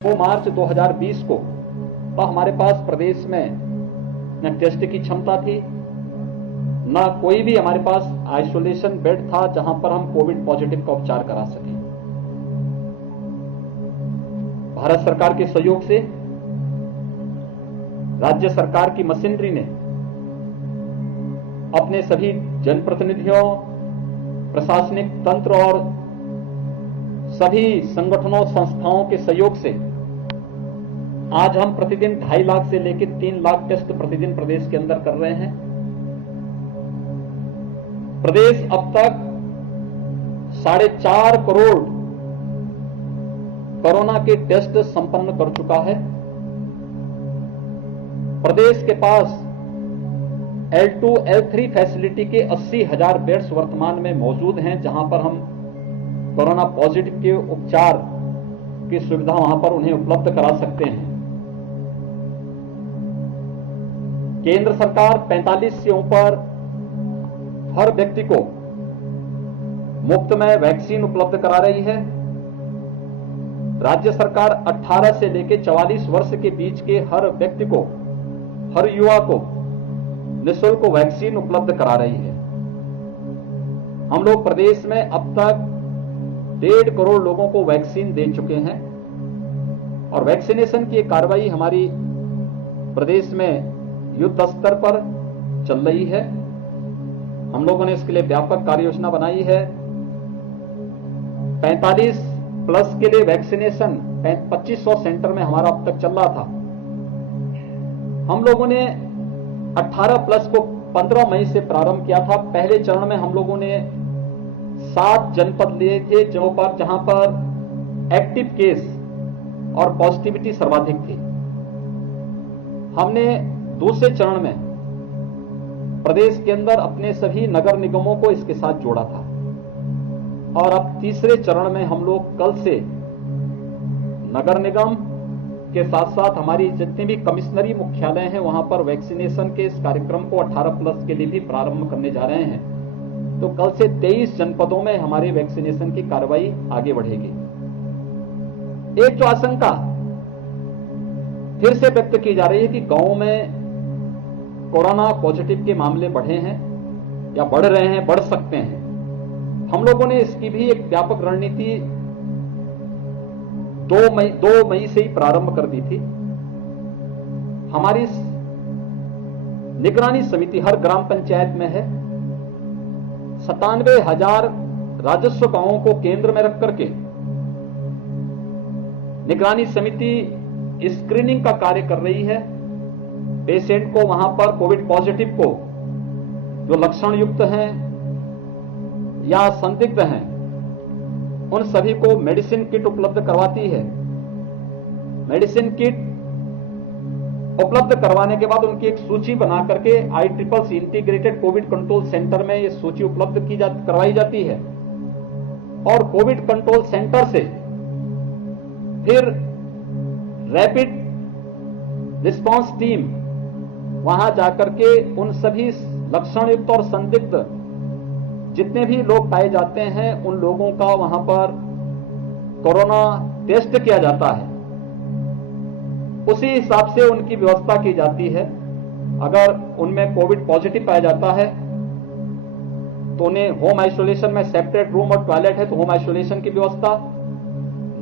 2 मार्च 2020 को तो हमारे पास प्रदेश में न टेस्ट की क्षमता थी, न कोई भी हमारे पास आइसोलेशन बेड था जहां पर हम कोविड पॉजिटिव का उपचार करा सकें। भारत सरकार के सहयोग से राज्य सरकार की मशीनरी ने अपने सभी जनप्रतिनिधियों, प्रशासनिक तंत्र और सभी संगठनों संस्थाओं के सहयोग से आज हम प्रतिदिन 2.5 लाख से लेकर 3 लाख टेस्ट प्रतिदिन प्रदेश के अंदर कर रहे हैं। प्रदेश अब तक 4.5 करोड़ कोरोना के टेस्ट संपन्न कर चुका है। प्रदेश के पास L2, L3 फैसिलिटी के 80,000 बेड्स वर्तमान में मौजूद हैं, जहां पर हम कोरोना पॉजिटिव के उपचार की सुविधा वहां पर उन्हें उपलब्ध करा सकते हैं। केंद्र सरकार 45 से ऊपर हर व्यक्ति को मुफ्त में वैक्सीन उपलब्ध करा रही है। राज्य सरकार 18 से लेकर 44 वर्ष के बीच के हर व्यक्ति को, हर युवा को निःशुल्क वैक्सीन उपलब्ध करा रही है। हम लोग प्रदेश में अब तक 1.5 करोड़ लोगों को वैक्सीन दे चुके हैं और वैक्सीनेशन की कार्रवाई हमारी प्रदेश में युद्ध स्तर पर चल रही है। हम लोगों ने इसके लिए व्यापक कार्य योजना बनाई है। 45 प्लस के लिए वैक्सीनेशन 2500 सेंटर में हमारा अब तक चल रहा था। हम लोगों ने 18 प्लस को 15 मई से प्रारंभ किया था। पहले चरण में हम लोगों ने 7 जनपद लिए थे जहां पर एक्टिव केस और पॉजिटिविटी सर्वाधिक थी। हमने दूसरे चरण में प्रदेश के अंदर अपने सभी नगर निगमों को इसके साथ जोड़ा था और अब तीसरे चरण में हम लोग कल से नगर निगम के साथ साथ हमारी जितने भी कमिश्नरी मुख्यालय हैं वहां पर वैक्सीनेशन के इस कार्यक्रम को 18 प्लस के लिए भी प्रारंभ करने जा रहे हैं। तो कल से 23 जनपदों में हमारी वैक्सीनेशन की कार्रवाई आगे बढ़ेगी। एक जो आशंका फिर से व्यक्त की जा रही है कि गांवों में कोरोना पॉजिटिव के मामले बढ़े हैं या बढ़ रहे हैं, बढ़ सकते हैं। हम लोगों ने इसकी भी एक व्यापक रणनीति 2 मई से ही प्रारंभ कर दी थी। हमारी निगरानी समिति हर ग्राम पंचायत में है। 97,000 राजस्व गांवों को केंद्र में रख करके निगरानी समिति स्क्रीनिंग का कार्य कर रही है। पेशेंट को वहां पर कोविड पॉजिटिव को जो लक्षण युक्त हैं या संदिग्ध हैं उन सभी को मेडिसिन किट उपलब्ध करवाती है। मेडिसिन किट उपलब्ध करवाने के बाद उनकी एक सूची बना करके ICCC integrated Covid control centre में ये सूची उपलब्ध करवाई जाती है और कोविड कंट्रोल सेंटर से फिर रैपिड रिस्पांस टीम वहां जाकर के उन सभी लक्षण युक्त और संदिग्ध जितने भी लोग पाए जाते हैं उन लोगों का वहां पर कोरोना टेस्ट किया जाता है। उसी हिसाब से उनकी व्यवस्था की जाती है। अगर उनमें कोविड पॉजिटिव पाया जाता है तो उन्हें होम आइसोलेशन में सेपरेट रूम और टॉयलेट है तो होम आइसोलेशन की व्यवस्था,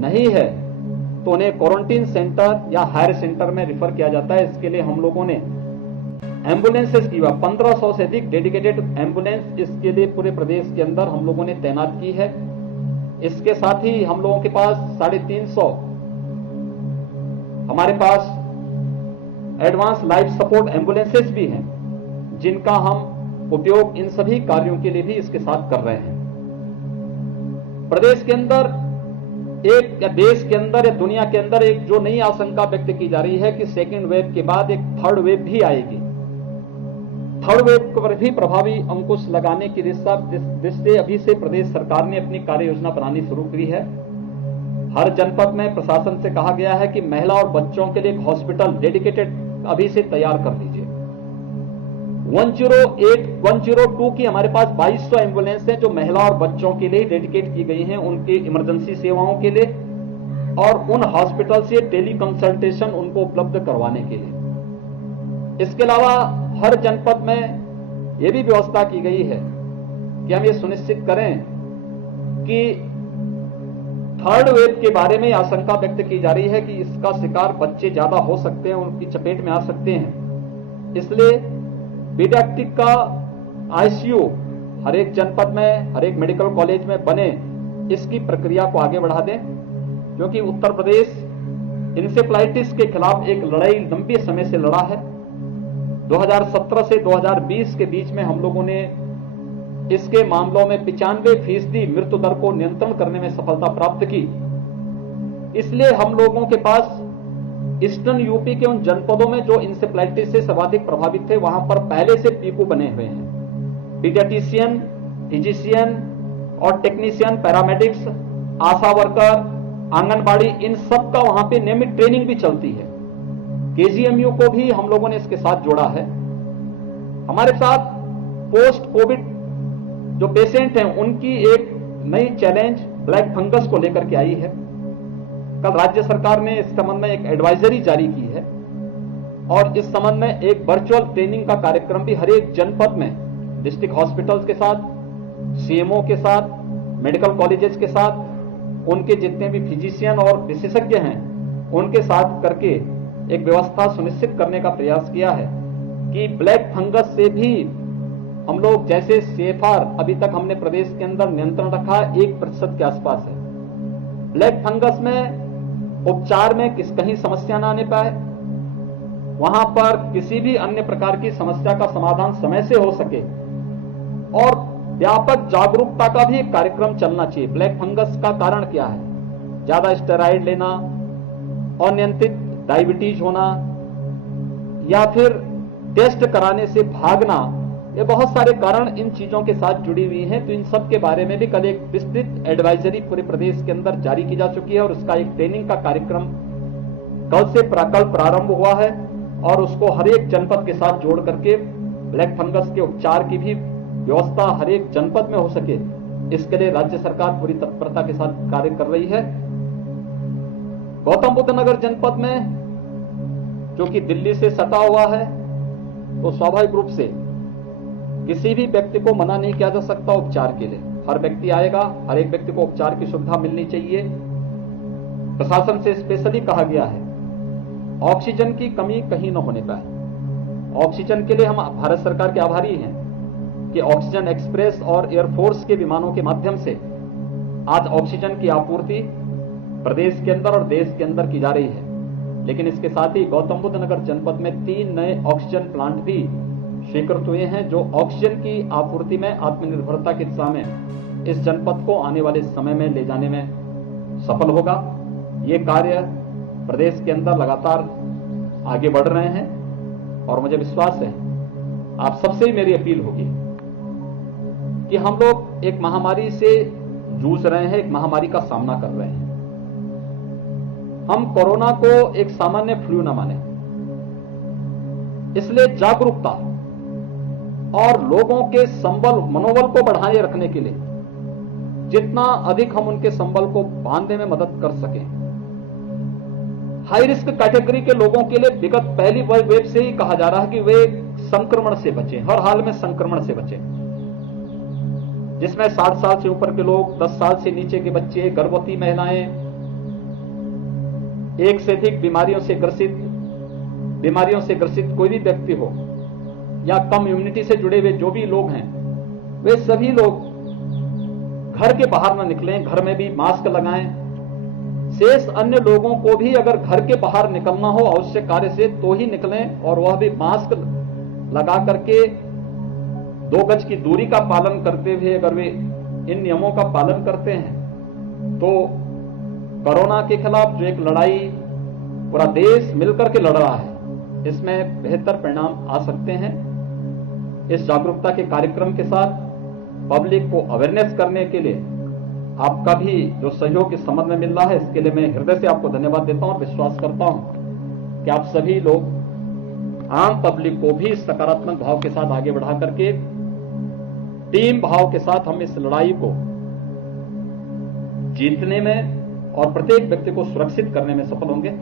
नहीं है तो उन्हें क्वारंटीन सेंटर या हायर सेंटर में रिफर किया जाता है। इसके लिए हम लोगों ने एम्बुलेंसेस की 1500 से अधिक डेडिकेटेड एम्बुलेंस इसके लिए पूरे प्रदेश के अंदर हम लोगों ने तैनात की है। इसके साथ ही हम लोगों के पास 350 हमारे पास एडवांस लाइफ सपोर्ट एम्बुलेंसेस भी हैं जिनका हम उपयोग इन सभी कार्यों के लिए भी इसके साथ कर रहे हैं। प्रदेश के अंदर एक या देश के अंदर या दुनिया के अंदर एक जो नई आशंका व्यक्त की जा रही है कि सेकेंड वेव के बाद एक थर्ड वेव भी आएगी। थर्ड वेव पर भी प्रभावी अंकुश लगाने की दृष्टि अभी से प्रदेश सरकार ने अपनी कार्य योजना बनानी शुरू की है। हर जनपद में प्रशासन से कहा गया है कि महिला और बच्चों के लिए एक हॉस्पिटल डेडिकेटेड अभी से तैयार कर लीजिए। 108, 102 की हमारे पास 2200 एम्बुलेंस हैं जो महिला और बच्चों के लिए डेडिकेट की गई हैं, उनके इमरजेंसी सेवाओं के लिए। और उन हॉस्पिटल से टेली कंसल्टेशन उनको उपलब्ध करवाने के लिए। इसके अलावा हर जनपद में यह भी व्यवस्था की गई है कि हम ये सुनिश्चित करें कि थर्ड वेव के बारे में आशंका व्यक्त की जा रही है कि इसका शिकार बच्चे ज्यादा हो सकते हैं, उनकी चपेट में आ सकते हैं। इसलिए पीडियाट्रिक का आईसीयू हर एक जनपद में, हर एक मेडिकल कॉलेज में बने, इसकी प्रक्रिया को आगे बढ़ा दें, क्योंकि उत्तर प्रदेश इंसेफ्लाइटिस के खिलाफ एक लड़ाई लंबे समय से लड़ा है। 2017 से 2020 के बीच में हम लोगों ने इसके मामलों में 95% मृत्यु दर को नियंत्रण करने में सफलता प्राप्त की। इसलिए हम लोगों के पास ईस्टर्न यूपी के उन जनपदों में जो इंसेफ्लाइटिस से सर्वाधिक प्रभावित थे, वहां पर पहले से पीकू बने हुए हैं। पीडियाट्रिशियन, फिजिशियन और टेक्नीशियन, पैरामेडिक्स, आशा वर्कर, आंगनबाड़ी, इन सब का वहां पे नियमित ट्रेनिंग भी चलती है। केजीएमयू को भी हम लोगों ने इसके साथ जोड़ा है। हमारे साथ पोस्ट कोविड जो पेशेंट हैं, उनकी एक नई चैलेंज ब्लैक फंगस को लेकर के आई है। कल राज्य सरकार ने इस संबंध में एक एडवाइजरी जारी की है और इस संबंध में एक वर्चुअल ट्रेनिंग का कार्यक्रम भी हर एक जनपद में डिस्ट्रिक्ट हॉस्पिटल्स के साथ, सीएमओ के साथ, मेडिकल कॉलेजेस के साथ, उनके जितने भी फिजिशियन और विशेषज्ञ हैं, उनके साथ करके एक व्यवस्था सुनिश्चित करने का प्रयास किया है कि ब्लैक फंगस से भी हम लोग, जैसे CFR अभी तक हमने प्रदेश के अंदर नियंत्रण रखा 1% के आसपास है, ब्लैक फंगस में उपचार में कहीं समस्या ना आने पाए, वहां पर किसी भी अन्य प्रकार की समस्या का समाधान समय से हो सके और व्यापक जागरूकता का भी एक कार्यक्रम चलना चाहिए। ब्लैक फंगस का कारण क्या है? ज्यादा स्टेरॉइड लेना, अनियंत्रित डायबिटीज होना या फिर टेस्ट कराने से भागना, ये बहुत सारे कारण इन चीजों के साथ जुड़ी हुई हैं। तो इन सब के बारे में भी कल एक विस्तृत एडवाइजरी पूरे प्रदेश के अंदर जारी की जा चुकी है और उसका एक ट्रेनिंग का कार्यक्रम कल प्रारंभ हुआ है और उसको हर एक जनपद के साथ जोड़ करके ब्लैक फंगस के उपचार की भी व्यवस्था हर एक जनपद में हो सके, इसके लिए राज्य सरकार पूरी तत्परता के साथ कार्य कर रही है। गौतम बुद्ध नगर जनपद में, जो कि दिल्ली से सटा हुआ है, तो स्वाभाविक रूप से किसी भी व्यक्ति को मना नहीं किया जा सकता उपचार के लिए। हर व्यक्ति आएगा, हर एक व्यक्ति को उपचार की सुविधा मिलनी चाहिए। प्रशासन से स्पेशली कहा गया है ऑक्सीजन की कमी कहीं न होने पाए। ऑक्सीजन के लिए हम भारत सरकार के आभारी हैं कि ऑक्सीजन एक्सप्रेस और एयरफोर्स के विमानों के माध्यम से आज ऑक्सीजन की आपूर्ति प्रदेश के अंदर और देश के अंदर की जा रही है। लेकिन इसके साथ ही गौतम बुद्ध नगर जनपद में 3 नए ऑक्सीजन प्लांट भी स्वीकृत हुए हैं, जो ऑक्सीजन की आपूर्ति में आत्मनिर्भरता की दिशा में इस जनपद को आने वाले समय में ले जाने में सफल होगा। ये कार्य प्रदेश के अंदर लगातार आगे बढ़ रहे हैं और मुझे विश्वास है आप सबसे मेरी अपील होगी कि हम लोग एक महामारी से जूझ रहे हैं, एक महामारी का सामना कर रहे हैं। हम कोरोना को एक सामान्य फ्लू न माने, इसलिए जागरूकता और लोगों के मनोबल को बढ़ाए रखने के लिए जितना अधिक हम उनके संबल को बांधने में मदद कर सकें। हाई रिस्क कैटेगरी के लोगों के लिए विगत पहली वेव से ही कहा जा रहा है कि वे संक्रमण से बचें, हर हाल में संक्रमण से बचें, जिसमें 60 साल से ऊपर के लोग, 10 साल से नीचे के बच्चे, गर्भवती महिलाएं, एक से अधिक बीमारियों से ग्रसित कोई भी व्यक्ति हो या कम इम्यूनिटी से जुड़े हुए जो भी लोग हैं, वे सभी लोग घर के बाहर न निकलें, घर में भी मास्क लगाएं। शेष अन्य लोगों को भी अगर घर के बाहर निकलना हो आवश्यक कार्य से तो ही निकलें और वह भी मास्क लगा करके 2 गज की दूरी का पालन करते हुए अगर वे इन नियमों का पालन करते हैं तो कोरोना के खिलाफ जो एक लड़ाई पूरा देश मिलकर के लड़ रहा है, इसमें बेहतर परिणाम आ सकते हैं। इस जागरूकता के कार्यक्रम के साथ पब्लिक को अवेयरनेस करने के लिए आपका भी जो सहयोग इस संबंध में मिल रहा है, इसके लिए मैं हृदय से आपको धन्यवाद देता हूं और विश्वास करता हूं कि आप सभी लोग आम पब्लिक को भी सकारात्मक भाव के साथ आगे बढ़ा करके टीम भाव के साथ हम इस लड़ाई को जीतने में और प्रत्येक व्यक्ति को सुरक्षित करने में सफल होंगे।